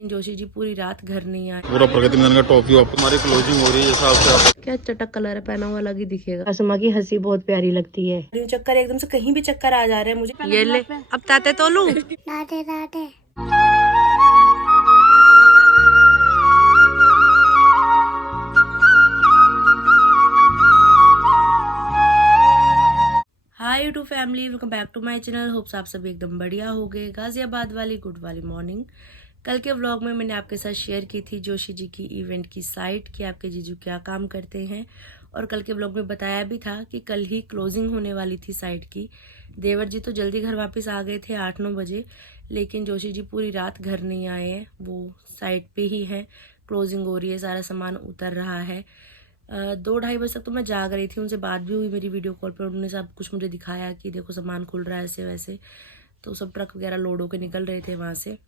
जोशी जी पूरी रात घर नहीं आए। पूरा प्रगति मैदान का टॉप व्यू हमारी क्लोजिंग हो रही है जैसा आपसे। क्या चटक कलर है पहना हुआ अलग ही दिखेगा। असमा की हंसी बहुत प्यारी लगती है। चक्कर एकदम से कहीं भी चक्कर आ जा रहे हैं मुझे। ये ले अब ताते तोलू। दादे दादे hi YouTube family, welcome back to my channel. Hopes आप सब एकदम बढ़िया हो गए। गाजियाबाद वाली गुड वाली मॉर्निंग। कल के व्लॉग में मैंने आपके साथ शेयर की थी जोशी जी की इवेंट की साइट कि आपके जीजू क्या काम करते हैं, और कल के व्लॉग में बताया भी था कि कल ही क्लोजिंग होने वाली थी साइट की। देवर जी तो जल्दी घर वापस आ गए थे 8-9 बजे, लेकिन जोशी जी पूरी रात घर नहीं आए हैं। वो साइट पे ही हैं, क्लोजिंग हो रही है, सारा सामान उतर रहा है। 2-2:30 बजे तक तो मैं जाग रही थी। उनसे बात भी हुई मेरी वीडियो कॉल पर। उन्होंने सब कुछ मुझे दिखाया कि देखो सामान खुल रहा है ऐसे वैसे। तो सब ट्रक वगैरह लोड होकर निकल रहे थे वहाँ से,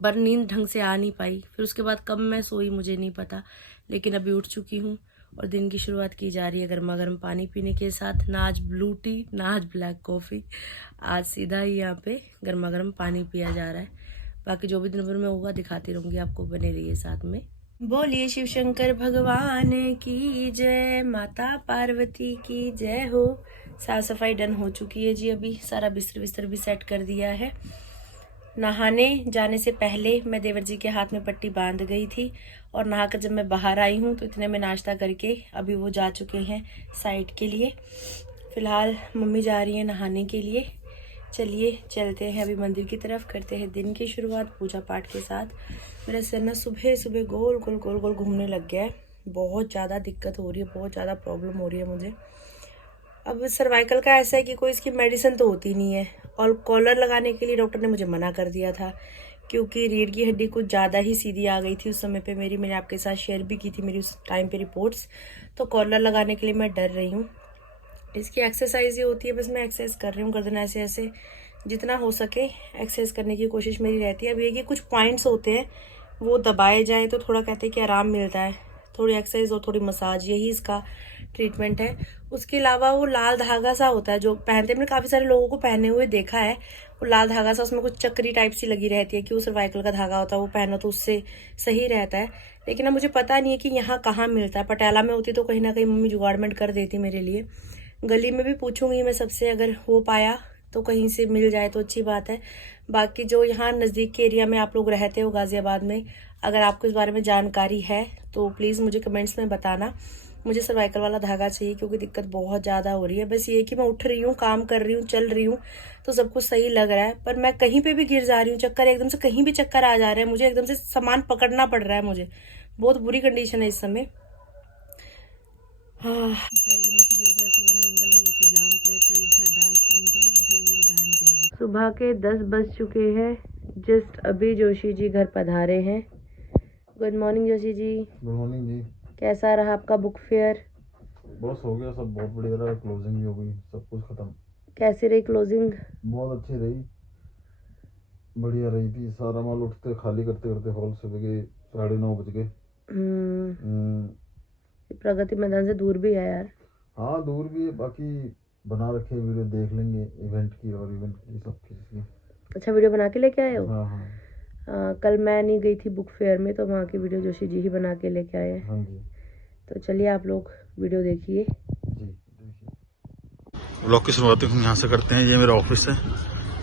पर नींद ढंग से आ नहीं पाई। फिर उसके बाद कब मैं सोई मुझे नहीं पता, लेकिन अभी उठ चुकी हूँ और दिन की शुरुआत की जा रही है गर्मा गर्म पानी पीने के साथ। ना आज ब्लू टी, ना आज ब्लैक कॉफ़ी, आज सीधा ही यहाँ पे गर्मा गर्म पानी पिया जा रहा है। बाकी जो भी दिन भर में होगा दिखाती रहूँगी आपको, बने रहिए साथ में। बोलिए शिव शंकर भगवान की जय, माता पार्वती की जय हो। साफ सफाई डन हो चुकी है जी। अभी सारा बिस्तर बिस्तर भी सेट कर दिया है। नहाने जाने से पहले मैं देवर जी के हाथ में पट्टी बांध गई थी, और नहाकर जब मैं बाहर आई हूँ तो इतने में नाश्ता करके अभी वो जा चुके हैं साइट के लिए। फिलहाल मम्मी जा रही है नहाने के लिए। चलिए चलते हैं अभी मंदिर की तरफ, करते हैं दिन की शुरुआत पूजा पाठ के साथ। मेरा सिर ना सुबह सुबह गोल गोल गोल गोल घूमने लग गया है। बहुत ज़्यादा दिक्कत हो रही है, बहुत ज़्यादा प्रॉब्लम हो रही है मुझे। अब सर्वाइकल का ऐसा है कि कोई इसकी मेडिसिन तो होती नहीं है, और कॉलर लगाने के लिए डॉक्टर ने मुझे मना कर दिया था, क्योंकि रीढ़ की हड्डी कुछ ज़्यादा ही सीधी आ गई थी उस समय पे मेरी। मैंने आपके साथ शेयर भी की थी मेरी उस टाइम पे रिपोर्ट्स। तो कॉलर लगाने के लिए मैं डर रही हूँ। इसकी एक्सरसाइज ये होती है, बस मैं एक्सरसाइज कर रही हूँ, गर्दन ऐसे ऐसे जितना हो सके एक्सरसाइज करने की कोशिश मेरी रहती है। अब ये कि कुछ पॉइंट्स होते हैं वो दबाए जाएँ तो थोड़ा कहते हैं कि आराम मिलता है। थोड़ी एक्सरसाइज और थोड़ी मसाज, यही इसका ट्रीटमेंट है। उसके अलावा वो लाल धागा सा होता है जो पहनते हैं, मैंने काफ़ी सारे लोगों को पहने हुए देखा है। वो लाल धागा सा, उसमें कुछ चक्री टाइप सी लगी रहती है कि वो सर्वाइकल का धागा होता है, वो पहनो तो उससे सही रहता है। लेकिन अब मुझे पता नहीं है कि यहाँ कहाँ मिलता है। पटियाला में होती तो कहीं ना कहीं मम्मी जुगाड़मेंट कर देती मेरे लिए। गली में भी पूछूंगी मैं सबसे, अगर हो पाया तो कहीं से मिल जाए तो अच्छी बात है। बाकी जो यहाँ नज़दीक के एरिया में आप लोग रहते हो गाजियाबाद में, अगर आपको इस बारे में जानकारी है तो प्लीज़ मुझे कमेंट्स में बताना। मुझे सर्वाइकल वाला धागा चाहिए क्योंकि दिक्कत बहुत ज़्यादा हो रही है। बस ये कि मैं उठ रही हूँ, काम कर रही हूँ, चल रही हूँ तो सब कुछ सही लग रहा है, पर मैं कहीं पे भी गिर जा रही हूँ। चक्कर एकदम से कहीं भी चक्कर आ जा रहे हैं मुझे, एकदम से सामान पकड़ना पड़ रहा है मुझे। बहुत बुरी कंडीशन है इस समय। सुबह के 10 बज चुके हैं। जस्ट अभी जोशी जी घर पधारे हैं। Good morning Joshi ji. Good morning जी। कैसा रहा आपका बुक फेयर? बस हो गया सब, बहुत बढ़िया रहा। क्लोजिंग भी हो गई, सब कुछ खत्म। कैसी रही क्लोजिंग? बहुत अच्छी रही, बढ़िया रही थी। सारा माल उठते खाली करते करते हॉल सुबह के 9:30 बज गए। प्रगति मैदान से दूर भी है यार। हाँ दूर भी है, बाकी बना रखे वीडियो देख लेंगे इवेंट की और इवेंट की सब चीज़ की। अच्छा वीडियो बना के लेके आए हो? हाँ हाँ। कल मैं नहीं गई थी बुक फेयर में, तो वहाँ की वीडियो जोशी जी ही बना के लेके आए हैं। हाँ जी। तो चलिए आप लोग वीडियो देखिए जी। व्लॉग की शुरुआत हम यहाँ से करते हैं। ये मेरा ऑफिस है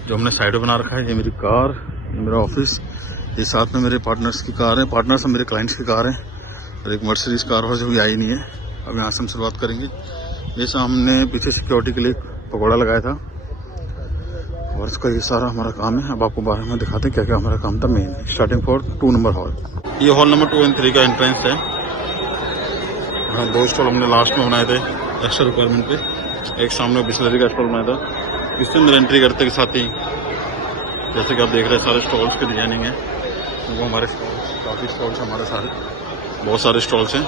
जो हमने साइड में बना रखा है। ये मेरी कार, ये मेरा ऑफिस, ये साथ में मेरे पार्टनर्स की कार है। पार्टनर्स मेरे क्लाइंट्स की कार है, और एक मर्सिडीज कार और जो भी आई नहीं है। अब यहाँ से हम शुरुआत करेंगे। जैसा हमने पीछे सिक्योरिटी के लिए पकौड़ा लगाया था, और इसका ये सारा हमारा काम है। अब आपको बारे में दिखाते हैं क्या क्या हमारा काम था main. Starting for 2 number hall. ये हॉल नंबर 2 और 3 का एंट्रेंस है। हाँ 2 स्टॉल हमने लास्ट में बनाए थे एक्स्ट्रा रिक्वायरमेंट पे। एक सामने बिस्लरी का स्टॉल बनाया था। इससे अंदर एंट्री करते के साथ ही जैसे कि आप देख रहे हैं सारे स्टॉल्स की डिजाइनिंग है। वो हमारे स्टॉल्स, काफ़ी स्टॉल्स हमारे सारे, बहुत सारे स्टॉल्स हैं।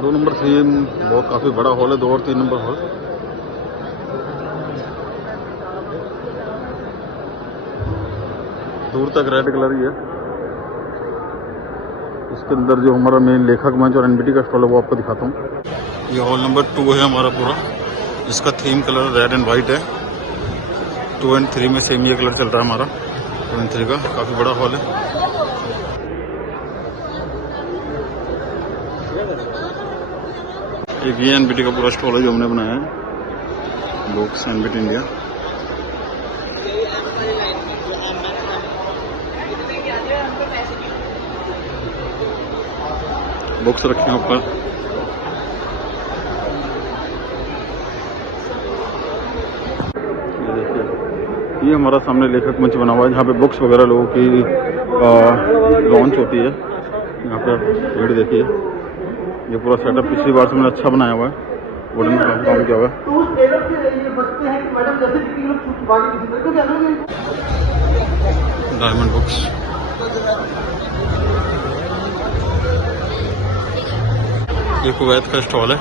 2 नंबर 3 बहुत काफ़ी बड़ा हॉल है। 2 और 3 नंबर हॉल। दूर तक रेड कलर ही है। इसके अंदर जो हमारा मेन लेखक मंच और एनबीटी का स्टॉल है वो आपको दिखाता हूँ। ये हॉल नंबर 2 है हमारा पूरा। इसका theme colour red and white है। 2 और 3 में सेम ये कलर चल रहा है हमारा। 2 और 3 का काफ़ी बड़ा हॉल है। एक ये एनबीटी का पूरा स्टॉल है जो हमने बनाया है, बुक्स एनबीटी इंडिया। बुक्स रखे हैं ऊपर। ये देखिए, ये हमारा सामने लेखक मंच बना हुआ है जहाँ पे बुक्स वगैरह लोगों की लॉन्च होती है। यहाँ पे भीड़ देखिए, ये पूरा सेटअप पिछली बार से मैंने अच्छा बनाया हुआ है, वुडन का काम किया हुआ है। डायमंड बुक्स, ये कुवैत का स्टॉल है।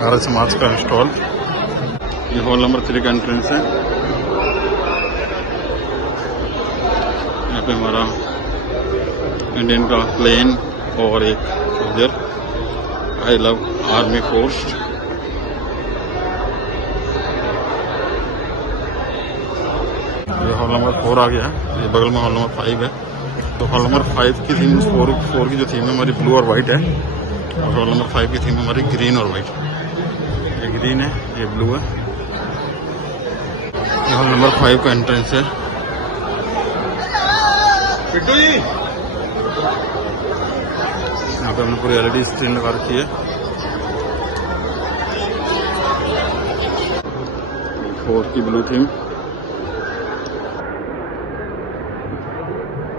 आर्य समाज का स्टॉल। ये हॉल नंबर 3 का एंट्रेंस है। यहाँ पे हमारा इंडियन का प्लेन और एक soldier, I love army force. ये हॉल नंबर 4 आ गया है, ये बगल में हॉल नंबर 5 है। तो हॉल नंबर 5 की थीम, 4 की जो थीम है हमारी ब्लू और वाइट है, और हॉल नंबर 5 की थीम हमारी ग्रीन और वाइट। ये ग्रीन है, ये ब्लू है। ये हॉल नंबर 5 का एंट्रेंस है। यहाँ पे हमने पूरी एलईडी स्क्रीन लगा रखी है। 4 की ब्लू थीम।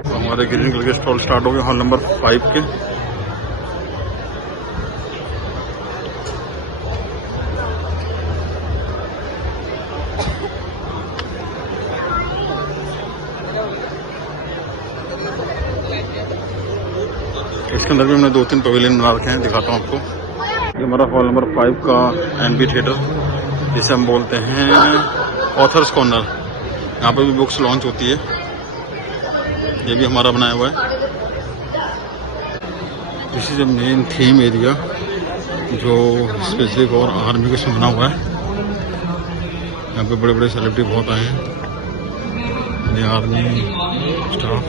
तो हमारे ग्रीन कलर के स्टॉल स्टार्ट हो गए हॉल नंबर 5 के। इसके अंदर भी हमने 2-3 पवेलियन बना रखे हैं, दिखाता हूँ आपको। ये हमारा हॉल नंबर 5 का एनबी थिएटर, जिसे हम बोलते हैं ऑथर्स कॉर्नर। यहाँ पे भी बुक्स लॉन्च होती है, ये भी हमारा बनाया हुआ है। This is main theme area जो स्पेशली फॉर आर्मी के बना हुआ है। यहाँ पे बड़े बड़े सेलिब्रिटी बहुत आए हैं, ये आर्मी स्टाफ।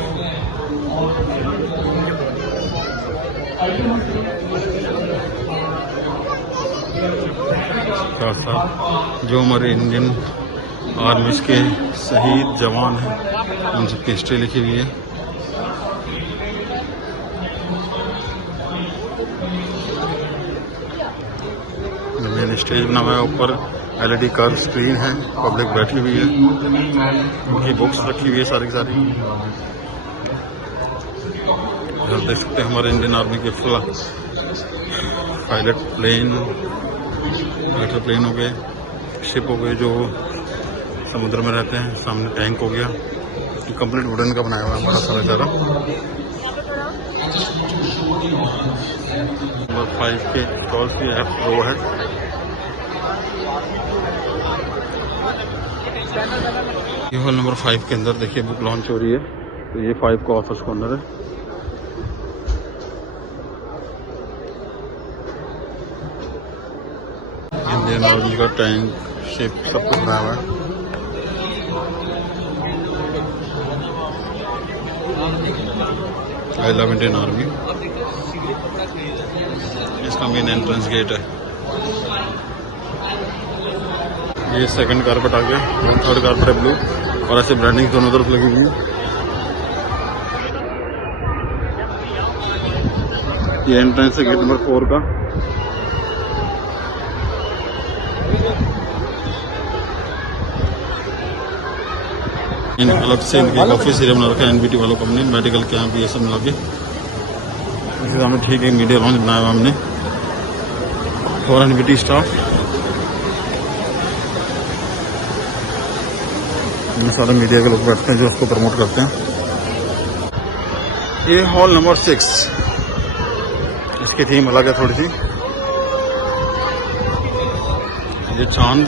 जो हमारे इंडियन आर्मी के शहीद जवान हैं, उन सबकी हिस्ट्री लिखी हुई है। मेन स्टेज बना हुआ है, ऊपर एलईडी कर्व स्क्रीन है, पब्लिक बैठी हुई है, उनकी बुक्स रखी हुई है सारी की सारी। देख सकते हैं हमारे इंडियन आर्मी के पायलट प्लेन, फाइटर प्लेन हो गए, शिप हो गए जो समुद्र में रहते हैं। सामने टैंक हो गया, ये कंप्लीट वुडन का बनाया हुआ है हमारा सारा जगह। नंबर 5 के स्टॉल की F रो है। ये हॉल नंबर 5 के अंदर देखिए बुक लॉन्च हो रही है। तो ये 5 का ऑफिस कॉर्नर है। इंडियन आर्मी का टैंक, शिप सब कुछ बनाया हुआ है। I love Indian army. इसका मेन एंट्रेंस गेट है। ये सेकंड कारपेट आ गया, थर्ड कारपेट है ब्लू, और ऐसे ब्रांडिंग दोनों तरफ लगी हुई है। ये एंट्रेंस है गेट नंबर 4 का। अलग से इनके ऑफिस एरिया बना रखा है एनबीटी वालों को हमने, मेडिकल कैंप ये सब मिला के। इसी सामने ठीक है मीडिया लॉन्च बनाया हुआ हमने फॉर एनबीटी स्टाफ। सारे मीडिया के लोग बैठते हैं जो उसको प्रमोट करते हैं। ये हॉल नंबर 6, इसकी थीम अलग है थोड़ी सी। ये चांद,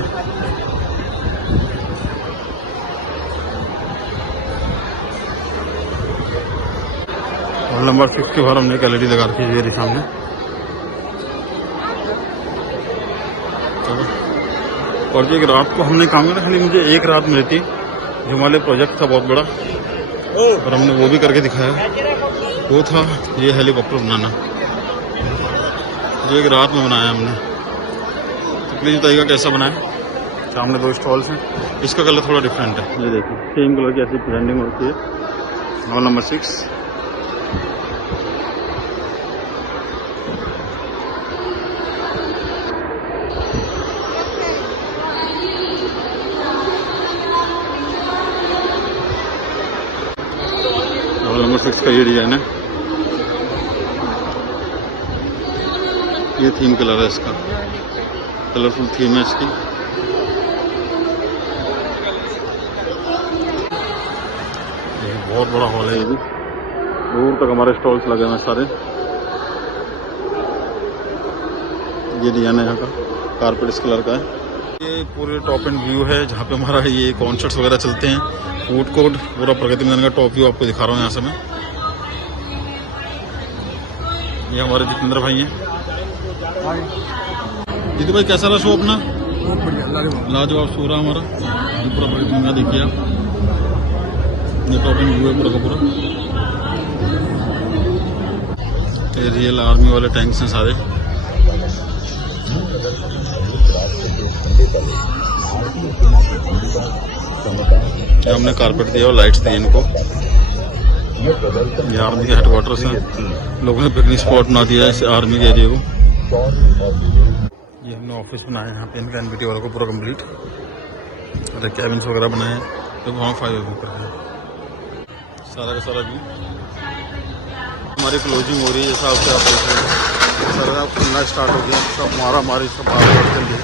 हॉल नंबर 6 के बाहर हमने एक एलईडी लगा रखी है सामने। और जो एक रात को हमने काम किया, खाली मुझे एक रात मिली थी। हिमालय प्रोजेक्ट था बहुत बड़ा, और हमने वो भी करके दिखाया। वो था ये हेलीकॉप्टर बनाना, जो एक रात में बनाया हमने। तो प्लीज़ बताइएगा कैसा बनाया। सामने 2 स्टॉल्स हैं, इसका कलर थोड़ा डिफरेंट है। ये देखिए सेम कलर की ऐसी ब्रांडिंग होती है। Hall number 6। हॉल नंबर 6 का ये डिजाइन है, ये थीम कलर है इसका, कलरफुल थीम है इसकी। ये बहुत बड़ा हॉल है, ये भी दूर तक हमारे स्टॉल्स लगे हुए हैं सारे। ये डिजाइन है यहाँ का, कारपेट इस कलर का है। ये पूरे टॉप एंड व्यू है जहाँ पे हमारा ये कॉन्सर्ट्स वगैरह चलते हैं। फूड कोर्ट पूरा प्रगति मैदान का टॉप व्यू आपको दिखा रहा हूँ यहाँ से मैं। ये हमारे जितेंद्र भाई हैं। जीतू भाई कैसा रहा शो अपना? लाजवाब शो रहा हमारा। ये पूरा प्रगति मैदान देखिए आप, ये टॉप एंड व्यू है पूरा का पूरा। ये रियल आर्मी वाले टैंक्स हैं सारे। हमने कारपेट दिया और लाइट्स दी इनको। ये आर्मी के हेडक्वार्टर्स हैं, लोगों ने पिकनिक स्पॉट बना दिया है इस आर्मी के एरिया को। ये हमने ऑफिस बनाया है यहाँ पे इनका, एनबीटी वालों को पूरा कंप्लीट। और कैबिन्स वगैरह बनाए हैं, तो वहाँ 5 बुक है सारा का सारा व्यू। हमारी क्लोजिंग हो रही है जैसा आपसे आप देख रहे हैं। सारा खुलना स्टार्ट हो गया, सब मारा मारी सब बाहर चल गया,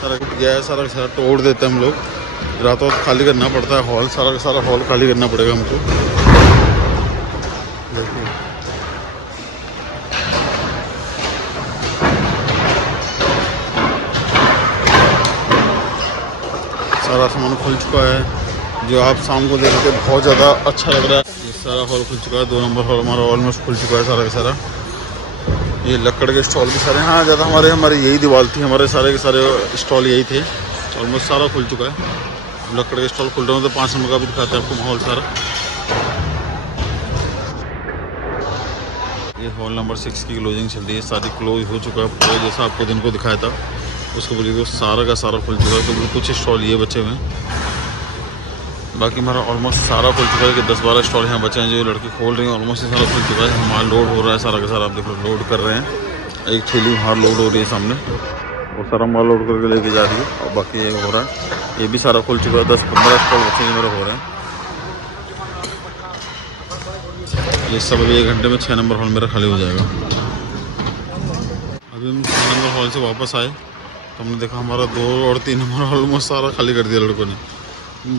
सारा टूट गया है, सारा का सारा तोड़ देते हैं हम लोग। रातों रात खाली करना पड़ता है हॉल, सारा का सारा हॉल खाली करना पड़ेगा हमको। देखिए सारा सामान खुल चुका है, जो आप शाम को देख के बहुत ज़्यादा अच्छा लग रहा है। ये सारा हॉल खुल चुका है, 2 नंबर हॉल हमारा ऑलमोस्ट खुल चुका है सारा का सारा। ये लकड़ के स्टॉल भी सारे, हाँ ज़्यादा हमारी यही दीवार थी, हमारे सारे के सारे स्टॉल यही थे। ऑलमोस्ट सारा खुल चुका है, लकड़ के स्टॉल खुल रहे हैं। तो 5 नंबर का भी दिखाते हैं आपको माहौल सारा। ये हॉल नंबर 6 की क्लोजिंग चल रही है, सारी क्लोज हो चुका है पूरा, जैसा आपको दिन को दिखाया था उसको बोलिए तो सारा का सारा खुल चुका है। तो कुछ स्टॉल ये बचे हुए हैं, बाकी हमारा ऑलमोस्ट सारा खुल चुका है। कि 10-12 स्टॉल यहाँ बचे हैं जो लड़के खोल रहे हैं, ऑलमोस्ट सारा खुल चुका है। माल लोड हो रहा है सारा का सारा, आप देख लो लोड कर रहे हैं। एक थैली बाहर लोड हो रही है सामने, वो सारा माल लोड करके लेके जा रही है। और बाकी ये हो रहा है, ये भी सारा खुल चुका है। 10-15 स्टॉल बच्चे मेरे हो रहे हैं। ये सब अभी 1 घंटे में 6 नंबर हॉल मेरा खाली हो जाएगा। अभी हम 6 नंबर हॉल से वापस आए तो हमने देखा हमारा 2 और 3 नंबर ऑलमोस्ट सारा खाली कर दिया लड़कों ने।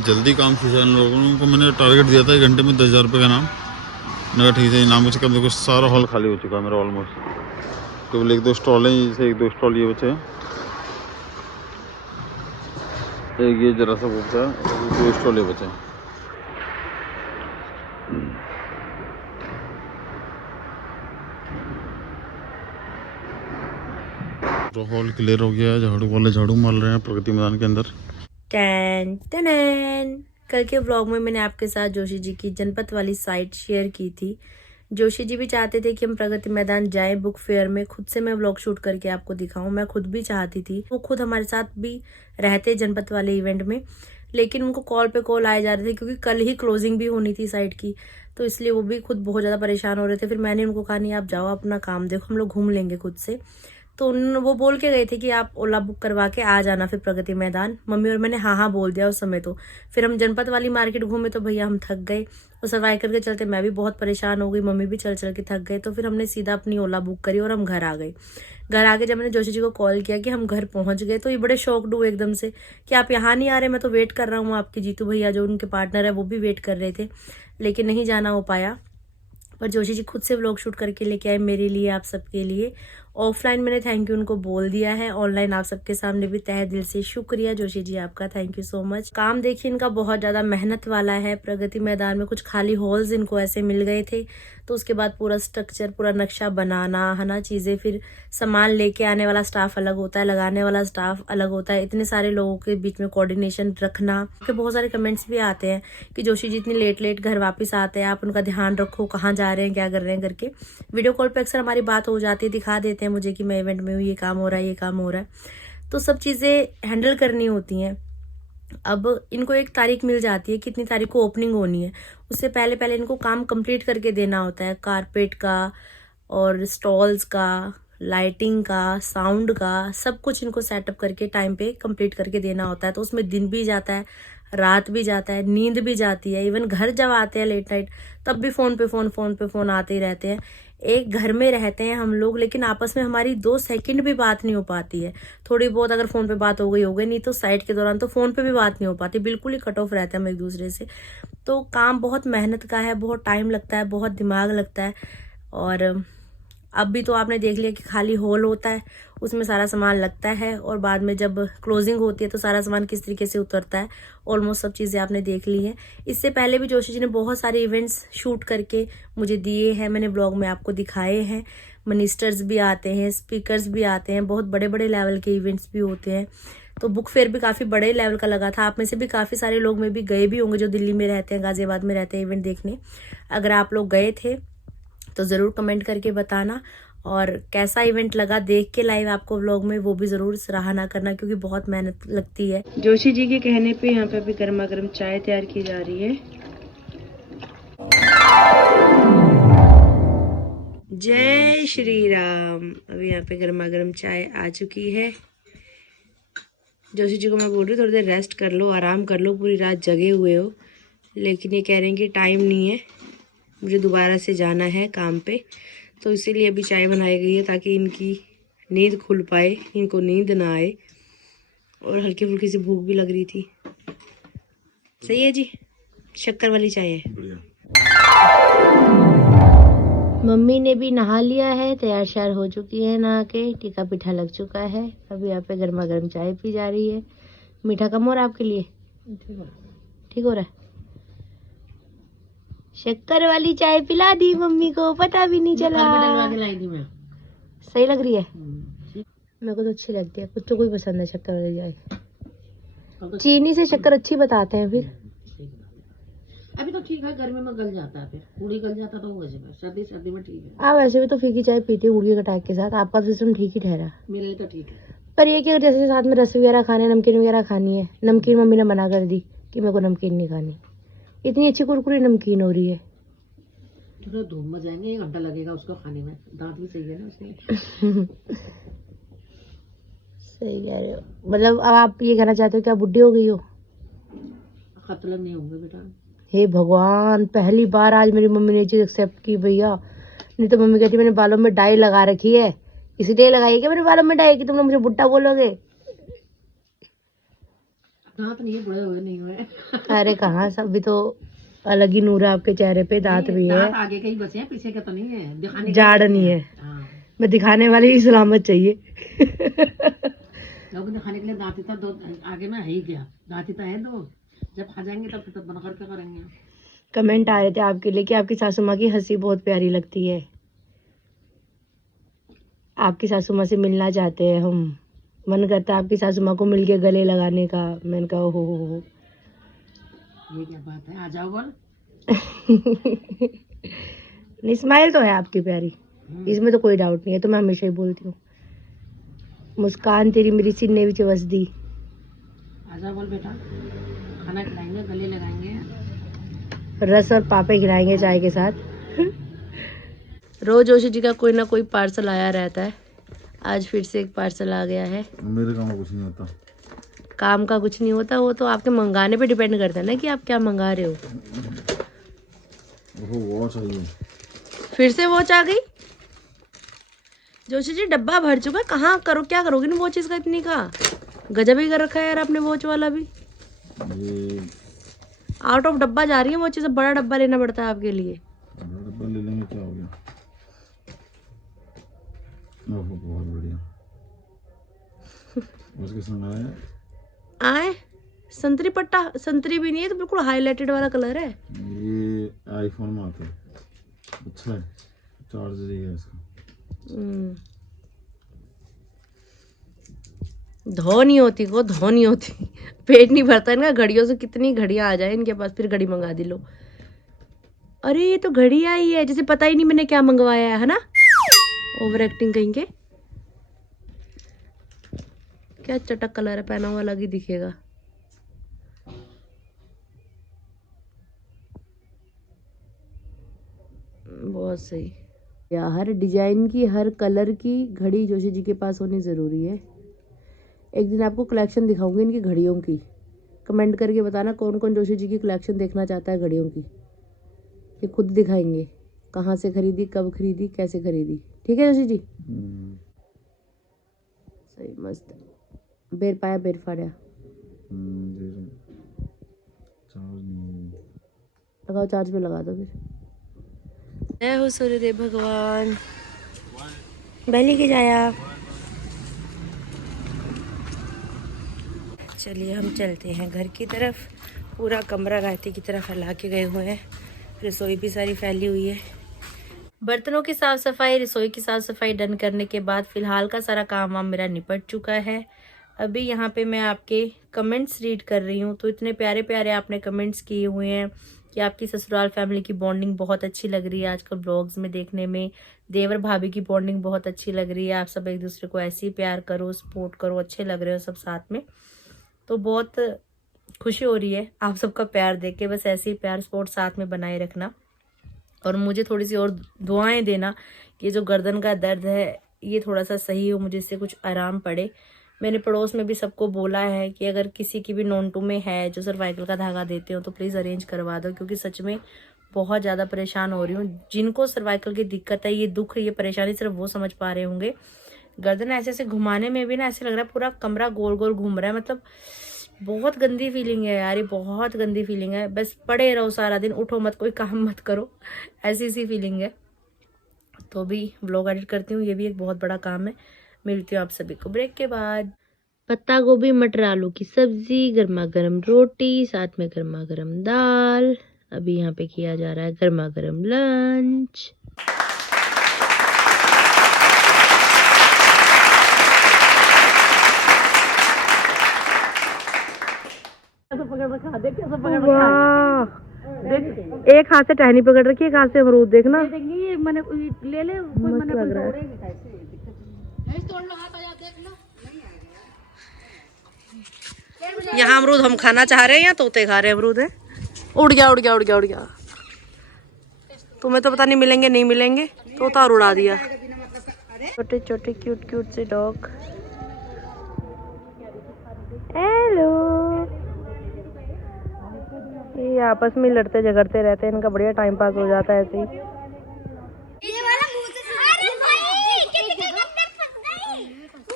जल्दी काम खींचा इन लोगों को। मैंने टारगेट दिया था 1 घंटे में 10,000 रुपये का नाम। मेरा ठीक है, इनाम से कम देखो सारा हॉल खाली हो चुका है मेरा ऑलमोस्ट। केवल 1-2 स्टॉल हैं, जैसे 1-2 स्टॉल ये बचे हैं। एक ये जरा सा बचा है, 2 स्टॉल ये बचे हैं। तो हॉल क्लियर हो गया है, झाड़ू वाले झाड़ू मार रहे हैं प्रगति मैदान के अंदर। Tan tan. कल के व्लॉग में मैंने आपके साथ जोशी जी की जनपथ वाली साइट शेयर की थी। जोशी जी भी चाहते थे कि हम प्रगति मैदान जाएं बुक फेयर में, खुद से मैं व्लॉग शूट करके आपको दिखाऊं। मैं खुद भी चाहती थी, वो खुद हमारे साथ भी रहते जनपथ वाले इवेंट में, लेकिन उनको कॉल पे कॉल आए जा रहे थे क्योंकि कल ही क्लोजिंग भी होनी थी साइट की, तो इसलिए वो भी खुद बहुत ज़्यादा परेशान हो रहे थे। फिर मैंने उनको कहा नहीं आप जाओ अपना काम देखो, हम लोग घूम लेंगे खुद से। तो वो बोल के गए थे कि आप ओला बुक करवा के आ जाना फिर प्रगति मैदान। मम्मी और मैंने हाँ हाँ बोल दिया उस समय। तो फिर हम जनपथ वाली मार्केट घूमे तो भैया हम थक गए, और सर्वाइकल के चलते मैं भी बहुत परेशान हो गई, मम्मी भी चल चल के थक गए। तो फिर हमने सीधा अपनी ओला बुक करी और हम घर आ गए। घर आके जब मैंने जोशी जी को कॉल किया कि हम घर पहुंच गए, तो ये बड़े शॉक्ड हुए एकदम से कि आप यहाँ नहीं आ रहे, मैं तो वेट कर रहा हूँ। आपके जीतू भैया जो उनके पार्टनर है वो भी वेट कर रहे थे, लेकिन नहीं जाना हो पाया। पर जोशी जी खुद से व्लॉग शूट करके लेके आए मेरे लिए, आप सबके लिए। ऑफलाइन मैंने थैंक यू उनको बोल दिया है, ऑनलाइन आप सबके सामने भी तहे दिल से शुक्रिया जोशी जी आपका, थैंक यू सो मच। काम देखिए इनका बहुत ज़्यादा मेहनत वाला है। प्रगति मैदान में कुछ खाली हॉल्स इनको ऐसे मिल गए थे, तो उसके बाद पूरा स्ट्रक्चर, पूरा नक्शा बनाना है ना, चीज़ें, फिर सामान लेके आने वाला स्टाफ अलग होता है, लगाने वाला स्टाफ अलग होता है, इतने सारे लोगों के बीच में कोऑर्डिनेशन रखना। फिर बहुत सारे कमेंट्स भी आते हैं कि जोशी जी इतनी लेट लेट घर वापस आते हैं, आप उनका ध्यान रखो, कहाँ जा रहे हैं, क्या कर रहे हैं करके। वीडियो कॉल पे अक्सर हमारी बात हो जाती है, दिखा देते हैं मुझे कि मैं इवेंट में हूँ, ये काम हो रहा है, ये काम हो रहा है, तो सब चीज़ें हैंडल करनी होती हैं। अब इनको एक तारीख मिल जाती है, कितनी तारीख को ओपनिंग होनी है, उससे पहले पहले इनको काम कंप्लीट करके देना होता है। कारपेट का और स्टॉल्स का, लाइटिंग का, साउंड का, सब कुछ इनको सेटअप करके टाइम पे कंप्लीट करके देना होता है। तो उसमें दिन भी जाता है, रात भी जाता है, नींद भी जाती है। इवन घर जब आते हैं लेट नाइट, तब भी फ़ोन पे फ़ोन आते ही रहते हैं। एक घर में रहते हैं हम लोग, लेकिन आपस में हमारी 2 सेकंड भी बात नहीं हो पाती है। थोड़ी बहुत अगर फ़ोन पे बात हो गई, नहीं तो साइड के दौरान तो फ़ोन पे भी बात नहीं हो पाती, बिल्कुल ही कट ऑफ रहते हैं हम एक दूसरे से। तो काम बहुत मेहनत का है, बहुत टाइम लगता है, बहुत दिमाग लगता है। और अब भी तो आपने देख लिया कि खाली हॉल होता है, उसमें सारा सामान लगता है, और बाद में जब क्लोजिंग होती है तो सारा सामान किस तरीके से उतरता है। ऑलमोस्ट सब चीज़ें आपने देख ली हैं। इससे पहले भी जोशी जी ने बहुत सारे इवेंट्स शूट करके मुझे दिए हैं, मैंने ब्लॉग में आपको दिखाए हैं। मिनिस्टर्स भी आते हैं, स्पीकर्स भी आते हैं, बहुत बड़े बड़े लेवल के इवेंट्स भी होते हैं। तो बुक फेयर भी काफ़ी बड़े लेवल का लगा था। आप में से भी काफ़ी सारे लोग में भी गए भी होंगे जो दिल्ली में रहते हैं, गाजियाबाद में रहते हैं इवेंट देखने। अगर आप लोग गए थे तो ज़रूर कमेंट करके बताना, और कैसा इवेंट लगा देख के लाइव आपको व्लॉग में, वो भी ज़रूर सराहना करना, क्योंकि बहुत मेहनत लगती है। जोशी जी के कहने पे यहाँ पे अभी गर्मा गर्म चाय तैयार की जा रही है। जय श्री राम। अभी यहाँ पे गर्मा गर्म चाय आ चुकी है। जोशी जी को मैं बोल रही हूँ थोड़ी देर रेस्ट कर लो, आराम कर लो, पूरी रात जगे हुए हो, लेकिन ये कह रहे हैं कि टाइम नहीं है, मुझे दोबारा से जाना है काम पे। तो इसीलिए अभी चाय बनाई गई है ताकि इनकी नींद खुल पाए, इनको नींद ना आए, और हल्की फुल्की सी भूख भी लग रही थी। सही है जी, शक्कर वाली चाय है। मम्मी ने भी नहा लिया है, तैयार श्यार हो चुकी है, नहा के टीका पीठा लग चुका है। अभी यहाँ पे गर्मा गर्म चाय पी जा रही है। मीठा कम हो रहा है आपके लिए? ठीक हो रहा है। शक्कर वाली चाय पिला दी मम्मी को, पता भी नहीं चला। मैं सही लग रही है, मेरे को तो अच्छी लगती है, कुछ तो कोई पसंद है शक्कर वाली चाय। चीनी से शक्कर अच्छी बताते हैं फिर। अभी तो ठीक है, गर्मी में गल जाता है, फिर पूरी गल जाता तो वैसे सर्दी में ठीक है। आप वैसे भी तो फीकी चाय पीते गुड़िया कटाक के साथ, आपका सिस्टम ठीक ही ठहरा। मेरे लिए तो ठीक है, पर ये कि अगर जैसे साथ में रस वगैरह खाने, नमकीन वगैरह खानी है, नमकीन मम्मी ने मना कर दी कि मेरे को नमकीन नहीं खानी। इतनी अच्छी कुरकुरी नमकीन हो रही है। थोड़ा धूप में जाएंगे, 1 घंटा लगेगा उसको खाने में, दांत भी सही है ना उसमें। सही कह रहे हो। मतलब अब आप ये कहना चाहते हो कि आप बुढ़ी हो गई हो? खतरनाक नहीं होंगे बेटा। हे भगवान, पहली बार आज मेरी मम्मी ने चीज एक्सेप्ट की भैया। नहीं तो मम्मी कहती मैंने बालों में डाई लगा रखी है, इसलिए लगाई क्या मैंने बालों में डाई कि तुम लोग मुझे बुढ़ा बोलोगे? दांत नहीं है, बड़े हुए नहीं हुए। अरे कहाँ, सब भी तो अलग ही नूर है आपके चेहरे पे, दांत भी है। दांत आगे के ही बचे हैं, पीछे के तो नहीं है, दिखाने जाड़ नहीं है। हाँ, मैं दिखाने वाली ही सलामत चाहिए। लोग दिखाने के लिए दांत था दो, आगे में है ही क्या, दांत तो है दो, जब खा जाएंगे तब तो बना करके करेंगे। कमेंट आ रहे थे आपके लिए कि आपकी सासू माँ की हंसी बहुत प्यारी लगती है, आपकी सासू माँ से मिलना चाहते हैं हम, मन करता है आपकी सासू माँ को मिलके गले लगाने का। मैंने कहा हो। ये क्या बात है, आ जाओ बोल। नहीं, स्माइल तो है आपकी प्यारी, इसमें तो कोई डाउट नहीं है, तो मैं हमेशा ही बोलती हूँ। मुस्कान तेरी मेरी सीने विच वसदी। आ जाओ बोल बेटा, खाना खिलाएंगे, गले लगाएंगे, रस और पापे खिलाएंगे चाय के साथ। रोज जोशी जी का कोई ना कोई पार्सल आया रहता है, आज फिर से एक पार्सल आ गया है। मेरे काम का कुछ नहीं होता, काम का कुछ नहीं होता, वो तो आपके मंगाने पे डिपेंड करता है ना कि आप क्या मंगा रहे हो। वो वॉच आई है। फिर से वॉच आ गई? जोशी जी डब्बा भर चुका है, कहाँ करो, क्या करोगे ना वॉचेस का इतनी का? गजब ही कर रखा है यार आपने वॉच वाला भी। ये आउट ऑफ डब्बा जा रही है वॉचेस, बड़ा डब्बा लेना पड़ता है आपके लिए। डब्बा ले लेंगे, क्या हो गया। ओहो बहुत बढ़िया। उसके सुना है आए संतरी पट्टा, संतरी भी नहीं है तो बिल्कुल हाईलाइटेड वाला कलर है। ये आईफोन में आता है, अच्छा है, चार्ज है इसका। धो नहीं होती को, धो नहीं होती, पेट नहीं भरता इनका घड़ियों से। कितनी घड़ियां आ जाए इनके पास, फिर घड़ी मंगा दी लो। अरे ये तो घड़ी आई है, जैसे पता ही नहीं मैंने क्या मंगवाया है ना। ओवर एक्टिंग कहेंगे। क्या चटक कलर है, पहना हुआ अलग ही दिखेगा। बहुत सही या हर डिजाइन की, हर कलर की घड़ी जोशी जी के पास होनी जरूरी है। एक दिन आपको कलेक्शन दिखाऊंगी इनकी घड़ियों की। कमेंट करके बताना कौन कौन जोशी जी की कलेक्शन देखना चाहता है घड़ियों की। ये खुद दिखाएंगे कहाँ से खरीदी, कब खरीदी, कैसे खरीदी। ठीक है जोशी जी? सही मस्त। बेर पाया बेर फाड़ा। लगाओ चार्ज पे, लगा दो फिर। जय हो सूर्यदेव भगवान। बलि के जाया। चलिए हम चलते हैं घर की तरफ। पूरा कमरा रायते की तरफ फैला के गए हुए हैं। रसोई भी सारी फैली हुई है। बर्तनों की साफ सफाई, रसोई की साफ सफाई डन करने के बाद फिलहाल का सारा काम वाम मेरा निपट चुका है। अभी यहाँ पे मैं आपके कमेंट्स रीड कर रही हूँ। तो इतने प्यारे प्यारे आपने कमेंट्स किए हुए हैं कि आपकी ससुराल फैमिली की बॉन्डिंग बहुत अच्छी लग रही है आजकल ब्लॉग्स में देखने में। देवर भाभी की बॉन्डिंग बहुत अच्छी लग रही है। आप सब एक दूसरे को ऐसे ही प्यार करो, सपोर्ट करो, अच्छे लग रहे हो सब साथ में। तो बहुत खुशी हो रही है आप सबका प्यार देख के। बस ऐसे ही प्यार सपोर्ट साथ में बनाए रखना। और मुझे थोड़ी सी और दुआएं देना कि जो गर्दन का दर्द है ये थोड़ा सा सही हो, मुझे इससे कुछ आराम पड़े। मैंने पड़ोस में भी सबको बोला है कि अगर किसी की भी नॉन टू में है जो सर्वाइकल का धागा देते हो तो प्लीज़ अरेंज करवा दो, क्योंकि सच में बहुत ज़्यादा परेशान हो रही हूँ। जिनको सर्वाइकल की दिक्कत है, ये दुख, ये परेशानी सिर्फ वो समझ पा रहे होंगे। गर्दन ऐसे ऐसे घुमाने में भी ना ऐसे लग रहा है पूरा कमरा गोल गोल घूम रहा है। मतलब बहुत गंदी फीलिंग है यार, ये बहुत गंदी फीलिंग है। बस पड़े रहो सारा दिन, उठो मत, कोई काम मत करो, ऐसी सी फीलिंग है। तो भी व्लॉग एडिट करती हूँ, ये भी एक बहुत बड़ा काम है। मिलती हूँ आप सभी को ब्रेक के बाद। पत्ता गोभी मटर आलू की सब्जी, गर्मा गर्म रोटी, साथ में गर्मा गर्म दाल। अभी यहाँ पे किया जा रहा है गर्मा गर्म लंच। एक हाथ से टहनी पकड़ रखी है, एक हाथ से अमरूद। देखना मैंने ले ले, मस्त लग रहा है। यहाँ अमरूद हम खाना चाह रहे हैं या तोते खा रहे हैं अमरूद है। उड़ गया उड़ गया उड़ गया उड़ गया। तुम्हें तो पता नहीं मिलेंगे नहीं मिलेंगे, तोता और उड़ा दिया। छोटे छोटे क्यूट क्यूट से डॉग। हेलो। ये आपस में लड़ते झगड़ते रहते हैं, इनका बढ़िया टाइम पास हो जाता है ऐसे ही।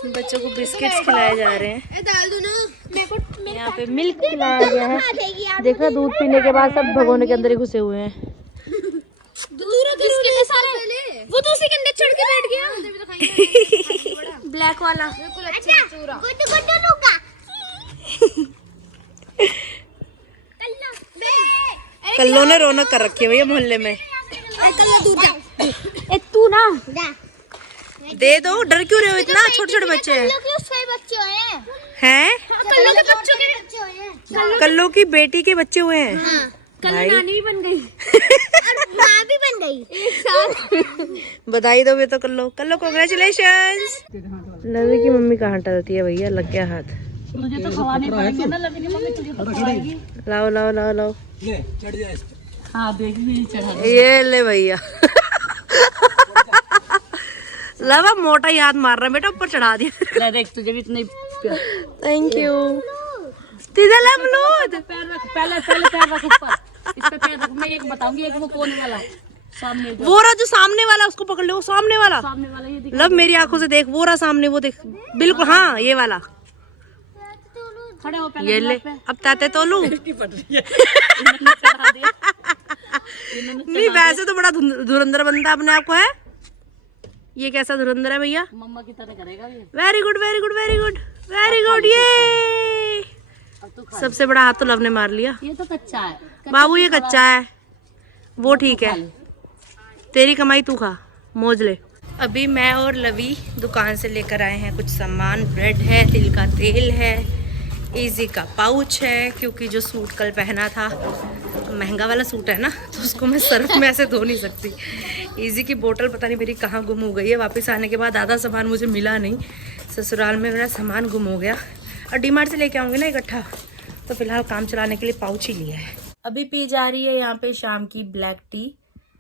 बच्चों को बिस्किट्स खिलाए जा रहे हैं। यहाँ पे मिल्क खिलाया गया है। देखना दूध पीने के बाद सब भगोने के अंदर ही घुसे हुए हैं। वो तो उसी के अंदर चढ़ के बैठ गया ब्लैक वाला। कल्लो ने रौनक कर रखी है भैया मोहल्ले में। तू ना दे दो, डर क्यों रहे हो इतना? छोटे छोटे बच्चे हैं। कल्लो की बेटी के बच्चे हुए हैं। कल्लो नानी भी बन गई माँ भी बन गई एक साथ। बधाई दो तो कल्लो। कल्लो कांग्रेचुलेशंस। लवी की मम्मी कहाँ टलती है भैया, लग गया हाथ। तुझे तो खवाने पड़ेंगे ना, लवी की मम्मी तुझे तो खवाएगी। लाओ लाओ लाओ लाओ। ले चढ़ जा इस पे। हाँ देख भी चढ़ा। ये ले भैया। लवा मोटा ही हाथ मार रहा है बेटा, ऊपर चढ़ा दिया। ले देख तुझे भी इतने। Thank you. तीधे ले अमरूद। पैर रख, पहले पहले पैर रख ऊपर। इस पे पैर रख। मैं एक बताऊंगी, एक वो कोने वाला सामने वो रहा, जो सामने वाला उसको पकड़ ले। वो सामने वाला ये दिख। लव मेरी आंखों से देख, वो रहा सामने, वो देख बिल्कुल। हाँ ये वाला। खड़े हो पहले। ये ले अब ताते तोलू। नहीं वैसे तो बड़ा धुरंधर बनता अपने आप को है। ये कैसा धुरंधर है भैया? मम्मा की तरह करेगा ये। Very good very good very good very good. ये अब तू खा। सबसे बड़ा हाथ तो लव ने मार लिया। ये तो कच्चा है। बाबू ये कच्चा है, वो ठीक है। तेरी कमाई तू खा, मौज ले। अभी मैं और लवी दुकान से लेकर आए हैं कुछ सामान। ब्रेड है, तिल का तेल है, इजी का पाउच है, क्योंकि जो सूट कल पहना था महंगा वाला सूट है ना, तो उसको मैं सर्फ में ऐसे धो नहीं सकती। इजी की बोतल पता नहीं मेरी कहाँ गुम हो गई है। वापस आने के बाद आधा सामान मुझे मिला नहीं, ससुराल में मेरा सामान गुम हो गया। और डीमार्ट से लेके आऊँगी ना इकट्ठा, तो फिलहाल काम चलाने के लिए पाउच ही लिया है। अभी पी जा रही है यहाँ पे शाम की ब्लैक टी।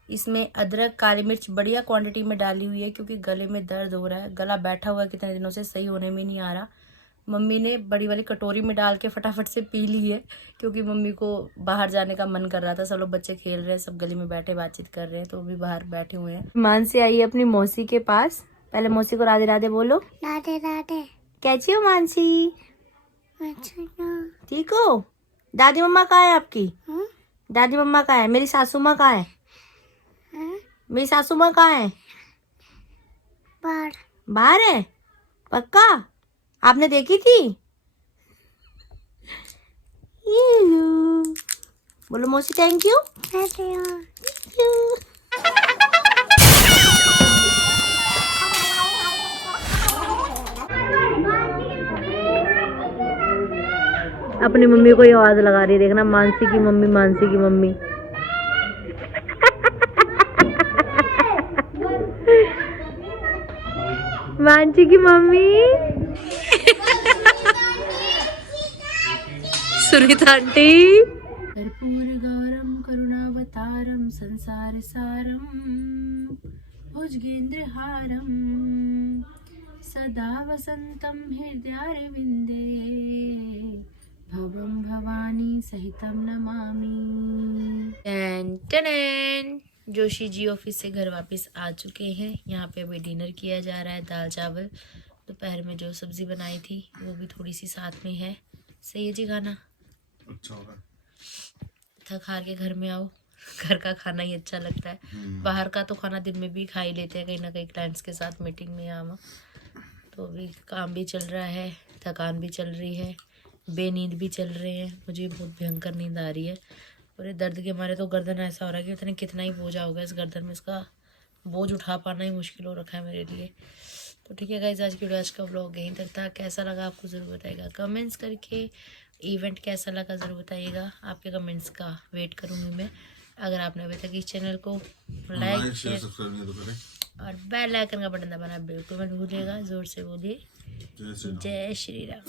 इसमें अदरक, काली मिर्च बढ़िया क्वांटिटी में डाली हुई है, क्योंकि गले में दर्द हो रहा है। गला बैठा हुआ है कितने दिनों से, सही होने में नहीं आ रहा। मम्मी ने बड़ी वाली कटोरी में डाल के फटाफट से पी ली है, क्योंकि मम्मी को बाहर जाने का मन कर रहा था। सब लोग बच्चे खेल रहे हैं, सब गली में बैठे बातचीत कर रहे हैं, तो भी बाहर बैठे हुए हैं। मानसी आई है अपनी मौसी के पास। पहले मौसी को राधे राधे बोलो। राधे राधे। कैसी हो मानसी? अच्छा। ठीक हो? दादी मम्मा कहाँ है आपकी? हाँ? दादी मम्मा कहाँ है? मेरी सासू माँ कहाँ है? हाँ? मेरी सासू माँ कहाँ है? बाहर। बाहर है? पक्का? आपने देखी थी? ये लो। बोलो मौसी थैंक यू। अपनी मम्मी को ये आवाज लगा रही है, देखना। मानसी की मम्मी, मानसी की मम्मी। मानसी की मम्मी। सुनीता आंटी। कर्पूर गौरम करुणावतारम संसार सारम भुजगेंद्रहारम सदा वसंतम हृदयारविंदे भवम भवानी सहितम नमामि। टन जोशी जी ऑफिस से घर वापस आ चुके हैं। यहाँ पे अभी डिनर किया जा रहा है। दाल चावल, दोपहर में जो सब्जी बनाई थी वो भी थोड़ी सी साथ में है। सही है जी खाना? अच्छा होगा। थक हार के घर में आओ, घर का खाना ही अच्छा लगता है। बाहर का तो खाना दिन में भी खा ही लेते हैं, कहीं ना कहीं क्लाइंट्स के साथ मीटिंग में आवा। तो अभी काम भी चल रहा है, थकान भी चल रही है, बेनींद भी चल रहे हैं। मुझे बहुत भयंकर नींद आ रही है, और ये दर्द के मारे तो गर्दन ऐसा हो रहा है कि पता नहीं कितना ही बोझ होगा इस गर्दन में। इसका बोझ उठा पाना ही मुश्किल हो रखा है मेरे लिए। तो ठीक है गाइस, आज की वीडियो, आज का व्लॉग यहीं तक था। कैसा लगा आपको ज़रूर बताइएगा कमेंट्स करके। इवेंट कैसा लगा ज़रूर बताइएगा, आपके कमेंट्स का वेट करूँगी मैं। अगर आपने अभी तक इस चैनल को लाइक, शेयर, सब्सक्राइब नहीं तो करें, और बेल आइकन का बटन दबाना बिल्कुल मत भूलिएगा। ज़ोर से बोलिए जय श्री राम।